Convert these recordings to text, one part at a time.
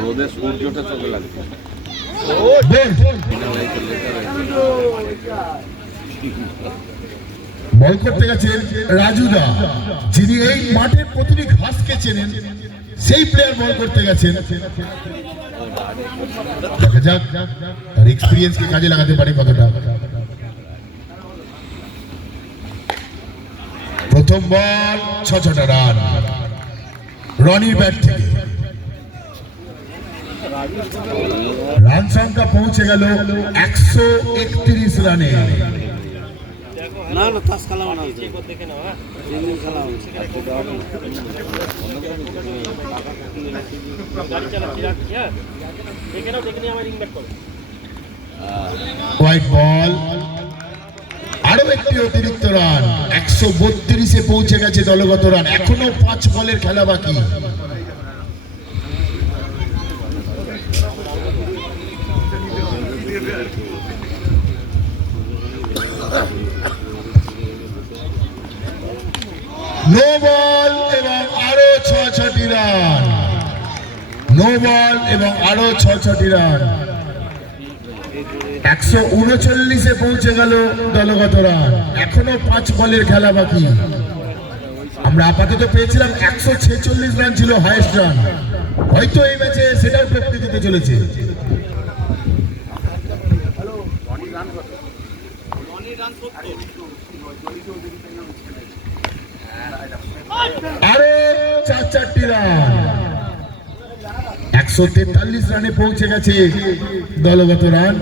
রোদে সূর্যটা চোখে লাগছে। বল করতে গেছেন রাজুদা, যিনি এই মাঠের প্রতিটি ঘাসকে চেনেন, সেই প্লেয়ার বল করতে গেছেন। দেখা যাক তার এক্সপিরিয়েন্সকে কাজে লাগাতে পারে কতটা। প্রথম বল ৬টা রান রনির ব্যাট থেকে। রান সংখ্যা পৌঁছে গেল ১৩১ রানে। না না তাস খেলা না দেখে নাও। হ্যাঁ খেলা গাড়ি চালাচ্ছি রাখছি। হ্যাঁ দেখে নাও, দেখে নিয়ে আমার রিং ব্যাক করো। হোয়াইট বল, আরো একটি অতিরিক্ত রান। ১৩২-এ পৌঁছে গেছে দলগত রান। এখনো ৫ বলের খেলা বাকি। নো বল এবং আরো ৬টি রান। নো বল এবং আরো ৬টি রান। ১৩৯-এ পৌঁছে গেল দলগত রান। এখনো ৫ বলের খেলা বাকি। আমরা আপাতত পেয়েছিলাম ১৪৬ রান ছিল হাইয়েস্ট রান। হয়তো এই ম্যাচে সেটাও টপকে দিতে চলেছে। আরো ৪টি রান। ১৪৩ রানে পৌঁছে গেছে দলগত রান।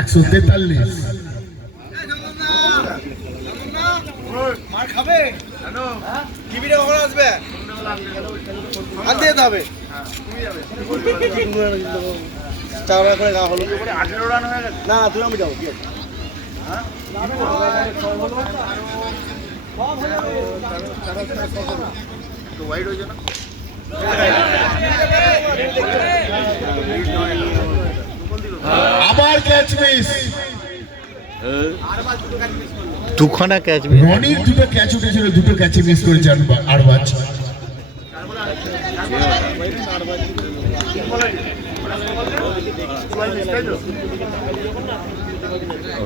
১৪৩। মার খাবে টিভিটা কখন আসবে? আর দিয়ে যাবে ৪ বার করে গা হলো। ১৮ রান হয়ে গেছে। না তুমি আমি যাও। ওয়াইড হয়েছে না? আবার ক্যাচ মিস। দুখানা ক্যাচ মিস। রনির দুটো ক্যাচ উঠেছিল, দুটো ক্যাচে মিস করেছে আরবাজ।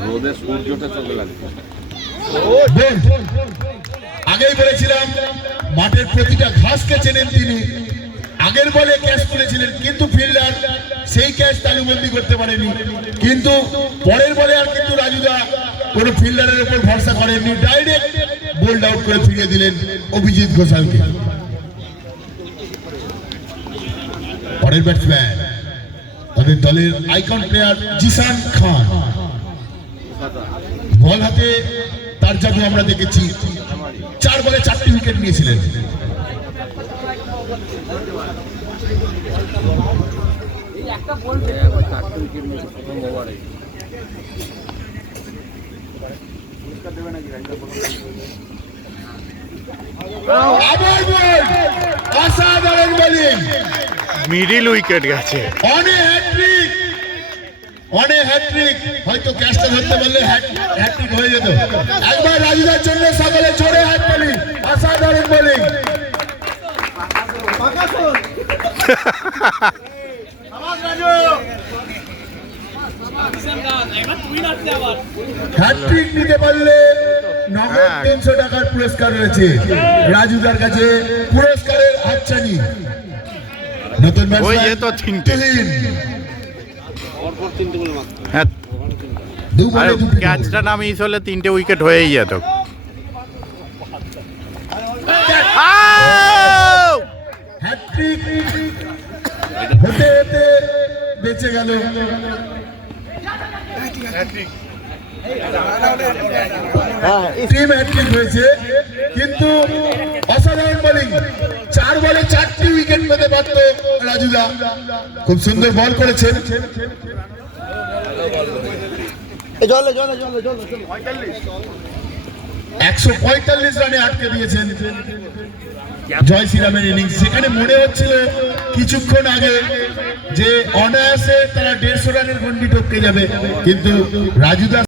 রোদে সূর্যটা চোখে লাগছে। আগেই বলেছিলাম মাঠের প্রতিটা ঘাসকে চেনেন তিনি। আগের বলে ক্যাচ তুলেছিলেন, কিন্তু ফিল্ডার সেই ক্যাচ তালুবন্দি করতে পারেনি। কিন্তু পরের বলে আর কিন্তু রাজুদা কোন ফিল্ডারের উপর ভরসা করেননি, ডাইরেক্ট বোল্ড আউট করে ফিরিয়ে দিলেন অভিজিৎ ঘোষালকে। পরের ব্যাটসম্যান তাদের দলের আইকন প্লেয়ার জিসান খান। বল হাতে তার জাদু আমরা দেখেছি। ৪ বলে ৪টি উইকেট নিয়েছিলেন। অসাধারণ বোলিং, মিডিল উইকেট গেছে। অনে হ্যাট্রিক, অনে হ্যাট্রিক। হয়তো ক্যাচটা ধরতে পারলে হ্যাট্রিক হয়ে যেত। একবার রাজুদার জন্য সকলে জোরে হাত তালি। অসাধারণ বোলিং। হ্যাট্রিক নিতে পারলে নগদ ৩০০ টাকার পুরস্কার রয়েছে রাজুদার কাছে। পুরস্কারের হাতছানি। নতুন ক্যাচটা না মিস হলে 3টে উইকেট হয়েই যেত। হ্যাট্রিক হতে হতে বেঁচে গেল। টিম হ্যাট্রিক হয়েছে, কিন্তু অসাধারণ বোলিং। ৪ বলে ৪টি উইকেট পেতে পারত রাজুদা। খুব সুন্দর বল করেছেন। ১৪৫ রানে আটকে দিয়েছেন জয় শ্রীরামের ইনিংস। সেখানে মনে হচ্ছিল কিছুক্ষণ আগে যে অনায়াসে তারা ১৫০ রানের গন্ডি টপকে যাবে, কিন্তু রাজুদা